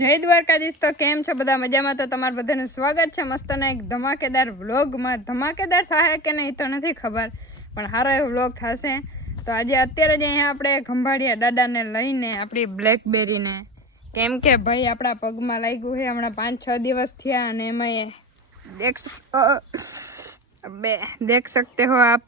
જય દ્વારકાધીશ। તો કેમ છો બધા? મજામાં? તો તમારું બધાનું સ્વાગત છે મસ્તના એક ધમાકેદાર વ્લોગમાં। ધમાકેદાર થાય કે નહીં તો નથી ખબર, પણ સારો એવો વ્લોગ થશે। તો આજે અત્યારે જ અહીંયા આપણે ખંભાળિયા દાદાને લઈને આપણી બ્લેકબેરીને, કેમ કે ભાઈ આપણા પગમાં લાગ્યું છે હમણાં 5-6 દિવસ થયા, અને એમાં દેખ सकते हो आप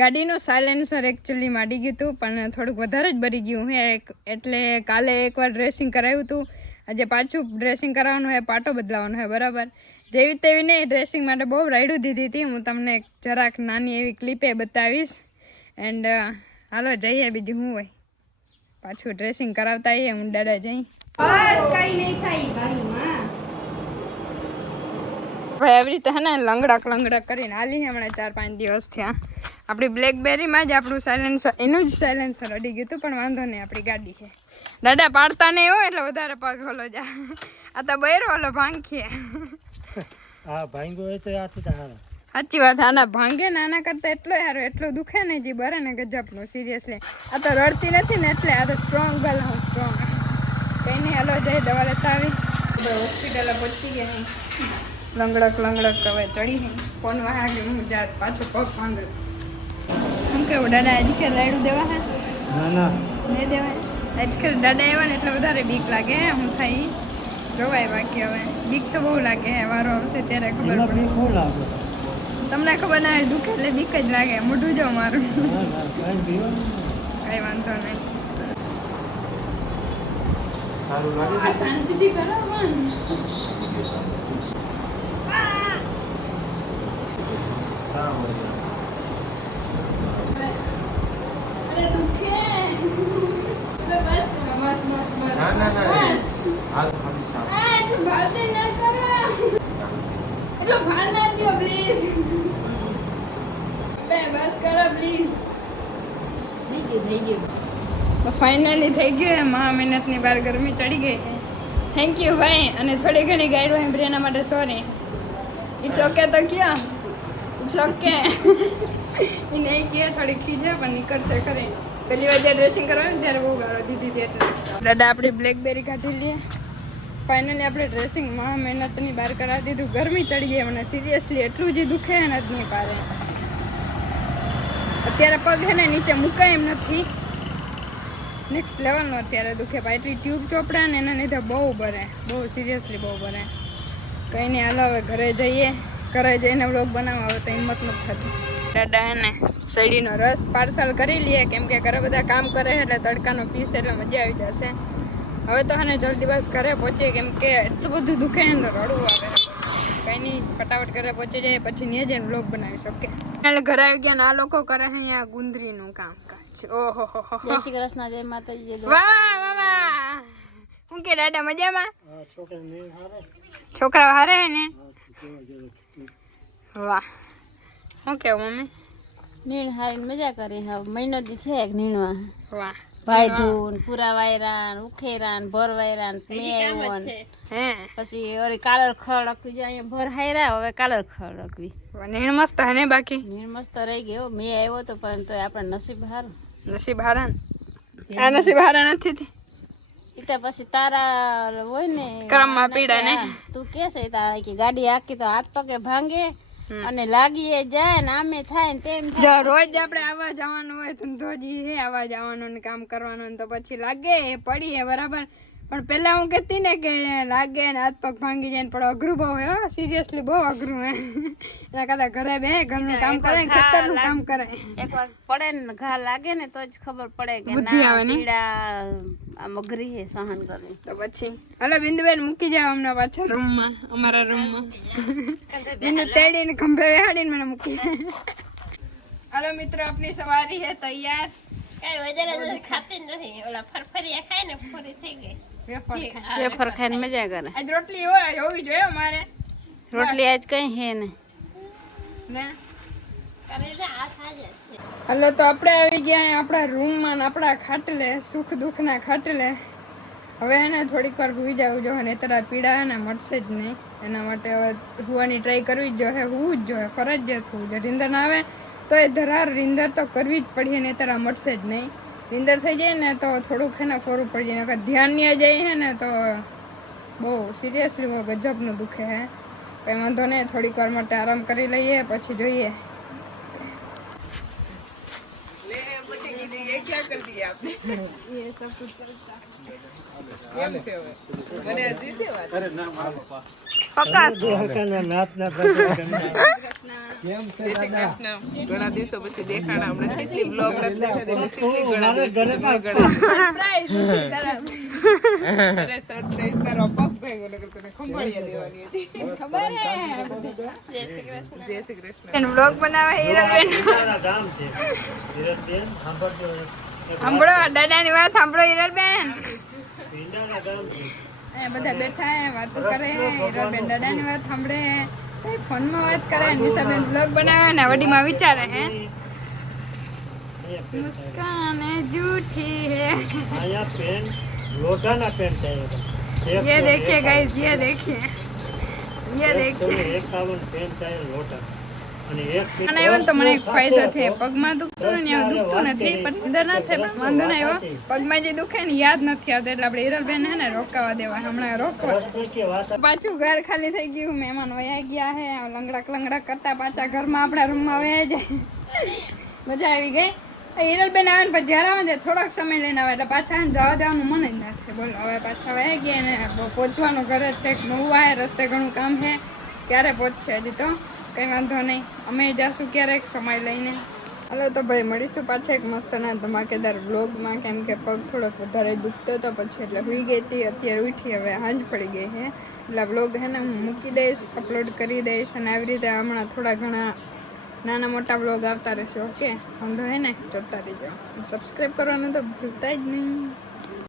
ગાડીનું સાયલેન્સર એકચ્યુઅલી માડી ગયું હતું, પણ થોડુંક વધારે જ ભરી ગયું છે, એટલે કાલે એકવાર ડ્રેસિંગ કરાવ્યું હતું, આજે પાછું ડ્રેસિંગ કરાવવાનું છે, પાટો બદલાવાનો છે બરાબર। જેવી તેવી નહીં, ડ્રેસિંગ માટે બહુ રાયડું દીધી હતી। હું તમને જરાક નાની એવી ક્લિપે બતાવીશ। એન્ડ હાલો જઈએ, બીજું શું હોય, પાછું ડ્રેસિંગ કરાવતા આવીએ। હું દાદા જઈ બસ કઈ નહીં થાય ગાડીમાં ભાઈ, એવી રીતે હે ને લંગડા કરીને હાલી હમણાં 4-5 દિવસ થયા। આપણી બ્લેકબેરીમાં જ આપણું સાયલેન્સર, એનું જ સાયલેન્સર અડી ગયું હતું, પણ વાંધો નહીં, આપણી ગાડી છે। દાદા પાડતા નહીં હોય એટલે વધારે પગ હોલો જા, આ તો બૈરો હોલો ભાંગીએ। હા ભાંગો હોય તો આથી તો હારા, સાચી વાત। આના ભાંગે ને આના કરતા એટલો સારો, એટલો દુખે ને જે બરે ને ગજબનું, સિરિયસલી। આ તો રડતી નથી ને એટલે, આ તો સ્ટ્રોંગ ગર્લ હું સ્ટ્રોંગ। કંઈ નહીં, હાલો જઈ દવા લેતા આવી। હોસ્પિટલે પહોંચી ગયા, લંગડક હવે ચડી ફોન વાગે હું જાત પાછો પગ ભાંગે। શું કેવું દાદા, આજકાલ રાયડું દેવા હે? ના નહીં દેવાય। આજકાલ દાદા આવ્યા ને એટલે વધારે બીક લાગે, હું થાય જોવાય। બાકી હવે બીક તો બહુ લાગે, વારો આવશે ત્યારે ખબર પડે। તમને ખબર ના હોય, દુખે એટલે બીક જ લાગે। મોઢું જો મારું, કઈ વાંધો નહીં, શાંતિથી કરો મન। ફાઇનલી થઈ ગયું, મહા મહેનતની બહાર ગરમી ચડી ગઈ। થેન્ક યુ ભાઈ, અને થોડી ઘણી ગાઈડ હોય એના માટે સોરી। ઇટ્સ ઓકે તો ક્યાં ઇટ્સ ઓકે એને કહે થોડી ખીજે, પણ નીકળશે ખરી। પહેલી વાર જ્યારે ડ્રેસિંગ કરવાનું ત્યારે બહુ ગાળો દીધી હતી, એટલે દાદા આપણી બ્લેકબેરી કાઢી લઈએ। ફાઇનલી આપણે ડ્રેસિંગ મહા મહેનતની બહાર કરાવી દીધું। ગરમી ચડી ગઈ મને, સિરિયસલી એટલું જ દુખે ને જ નહીં પારે। અત્યારે પગ છે ને નીચે મુકાય એમ નથી, નેક્સ્ટ લેવલનો અત્યારે દુખે ભાઈ। એટલી ટ્યુબ ચોપડા ને એના લીધે બહુ ભરે, બહુ સિરિયસલી બહુ ભરે। કંઈ નહીં, હાલો હવે ઘરે જઈએ, ઘરે જઈને વ્લોગ બનાવવા આવે તો હિંમત નથી થતી। દાદા હે ને શેરડીનો રસ પાર્સલ કરી લઈએ, કેમ કે ઘરે બધા કામ કરે એટલે તડકાનો પીસ એટલે મજા આવી જશે। હવે તો હે ને જલ્દી બસ ઘરે પહોંચીએ, કેમ કે એટલું બધું દુખે ને તો રડવું આવે। કંઈ નહીં, ફટાફટ ઘરે પહોંચી જાય, પછી ત્યાં જઈને વ્લોગ બનાવી શકે। એટલે ઘરે આવી ગયા ને આ લોકો કરે છે અહીંયા ગુંદરીનું કામકાજ। ઓહો જય શ્રી કૃષ્ણ, જય માતાજી। વાહ શું કે દાદા મજામાં? છોકરા હારે હે ને? વાહ, શું કેવું મમ્મી? નીણ હારી મજા કરી, હવે મહિનો દી છે નીણવા। વાહ, ભાઈ ઢૂન પૂરા વાયરાન, ઉખેરાન, ભર વાયરાન, મેવન, હે પછી ઓરી કાલર ખડકવી જો અહીંયા ભર હાયરા, હવે કાલર ખડકવી। નીણ મસ્ત હે ને? બાકી નીણ મસ્ત રહી ગયો, મેં આવ્યો તો, પણ તો આપણે નસીબ હારું, નસીબ હારા ને? આ નસીબ હારા નથી, એટલે પછી તારા હોય ને કરમમાં પીડા ને। તું કે છે તારા કે ગાડી આખી તો હાથ પગે ભાંગે અને લાગીએ જાય ને આમે થાય ને તેમ જો રોજ આપણે આવવા જવાનું હોય, ધંધોજી હે આવવા જવાનું ને કામ કરવાનું, તો પછી લાગે એ પડીએ બરાબર। પણ પેલા હું કહેતી ને કે લાગે ને હાથ પગ ભાંગી જાય ને, પણ અઘરું બહુ હે, સિરિયસલી બહુ અઘરું હે। એના કરતા ઘરે બે ઘરનું કામ કરે, ખેતરનું કામ કરે। એકવાર પડે ને ઘા લાગે ને તો જ ખબર પડે કે બુદ્ધિ આવે ને, પીડા આ મગરી હે સહન કરી। તો પછી હાલો બિંદુબેન મૂકી જાવ અમને પાછા રૂમમાં, અમારા રૂમમાં। બિંદુ તેડીને ખંભે બેહાડીને મને મૂકી જાય। હાલો મિત્રો, આપની સવારી હે તૈયાર। કઈ વજન ખાતી નથી, ઓલા ફરફરિયા ખાય ને પૂરી થઈ ગઈ। વેફર ખાઈને મજા કરે। આજ રોટલી હોય હોવી જોઈએ અમારે, રોટલી આજ કઈ હે ને હાલો તો આપણે આવી ગયા આપણા રૂમમાં, આપણા ખાટલે, સુખ દુઃખના ખાટલે। હવે એને થોડીક વાર સુઈ જવું જોઈએ, નહીંતર પીડા એને મળશે જ નહીં। એના માટે હવે સુવાની ટ્રાય કરવી જ જોઈએ, હોવું જ જોઈએ, ફરજિયાત હોવું જોઈએ। રીંદર ના આવે તો એ ધરાર રીંદર તો કરવી જ પડીએ, નહીંતર મળશે જ નહીં। નીંદર થઈ જાય ને તો થોડુંક હે ને ફોરું પડી જાય નકર ધ્યાન નહીં જાય હે ને તો બહુ સિરિયસલી બહુ ગજબનું દુખે હે કંઈ વાંધો નહીં થોડીક વાર માટે આરામ કરી લઈએ પછી જોઈએ ये सब कुछ चलता ઘણા દિવસો પછી દેખાણા હમણાં સીટલી બ્લોગ નથી દેખાતી એટલે સીટલી ઘણા અરે સરપ્રાઈઝ તારો પગ ભેગો નકર તને ખંભાળિયા દેવાની હતી ખબર હે જય શ્રી કૃષ્ણ એનો વ્લોગ બનાવે હીરાબેન ગામ છે હીરાબેન સાંભળજો સાંભળો દાદાની વાત સાંભળો હીરાબેન ભીંડાના ગામ છે એ બધા બેઠા હે વાતો કરે હે હીરાબેન દાદાની વાત સાંભળે હે સાહેબ ફોનમાં વાત કરે નિશાબેન વ્લોગ બનાવે ને વડીમાં વિચારે હે મુસ્કાન है झूठी है आया पेन लोटाना पेन चाहिए ये देखिए गाइस ये देखिए 51 पेन चाहिए लोटा અને એક અને એવું તો મને એક ફાયદો થાય પગમાં દુખતું ને એવું દુખતું નથી પણ અંદર ના થાય પણ વાંધો ના આવ્યો પગમાં જે દુખે ને યાદ નથી આવતું એટલે આપણે હિરલબેન હે ને રોકાવા દેવા હમણાં રોકવા કે વાત પાછું ઘર ખાલી થઈ ગયું મહેમાન વયા ગયા હે લંગડા કરતા પાછા ઘરમાં આપણા રૂમમાં વયા જાય મજા આવી ગઈ હિરલબેન આવે ને પછી જ્યારે આવે ને થોડોક સમય લઈને આવે એટલે પાછા જવા દેવાનું મન જ ના થાય બોલો હવે પાછા વયા ગયા ને પહોંચવાનું ઘરે છે નવું આવે રસ્તે ઘણું કામ છે ક્યારે પહોંચશે હજી તો કંઈ વાંધો નહીં અમે જાશું ક્યારેક સમય લઈને હાલો તો ભાઈ મળીશું પાછા એક મસ્તના ધમાકેદાર વ્લોગમાં કેમ કે પગ થોડોક વધારે દુખતો હતો પછી એટલે હુઈ ગઈ હતી અત્યારે ઉઠી હવે હાંજ પડી ગઈ છે એટલે વ્લોગ હે ને હું મૂકી દઈશ અપલોડ કરી દઈશ અને આવી રીતે હમણાં થોડા ઘણા નાના મોટા વ્લોગ આવતા રહેશે ઓકે વાંધો હે ને જોતા રહીજો સબસ્ક્રાઈબ કરવાનું તો ભૂલતા જ નહીં